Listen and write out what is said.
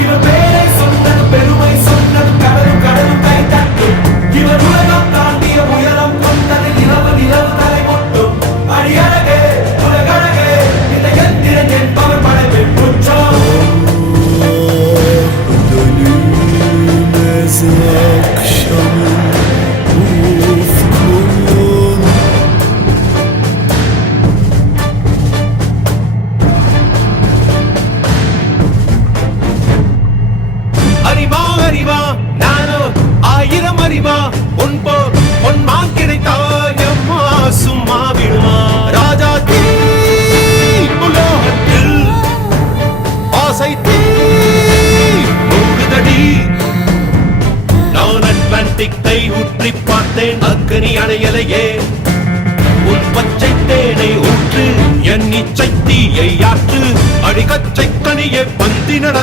இவர் பேரை சொன்னது பெருமை சொன்னது கடலும் கடலும் கை தட்டும் இவர் உலகம் தாண்டிய உயரம் கொண்டது நிலவு நிலவு தலை கொட்டும் அடியழகே உலகழகே இந்த எந்திரன் என்பவர் படைப்பின் குற்றம் அறிவா நானோ ஆயிரம் அறிவா உன் போர் உன் மான் கிடைத்தாயம்மா சும்மா விடுமா ராஜா தீ உலோகத்தில் ஆசை தீ மூடுதடி நான் அட்லாண்டிக்கை ஊற்றி பார்த்தேன் அக்கனி அணையலையே உன் பச்சை தேனை ஊற்று என் இச்சை தீயை ஆற்று அடிகச்சை கனியை பந்தி நட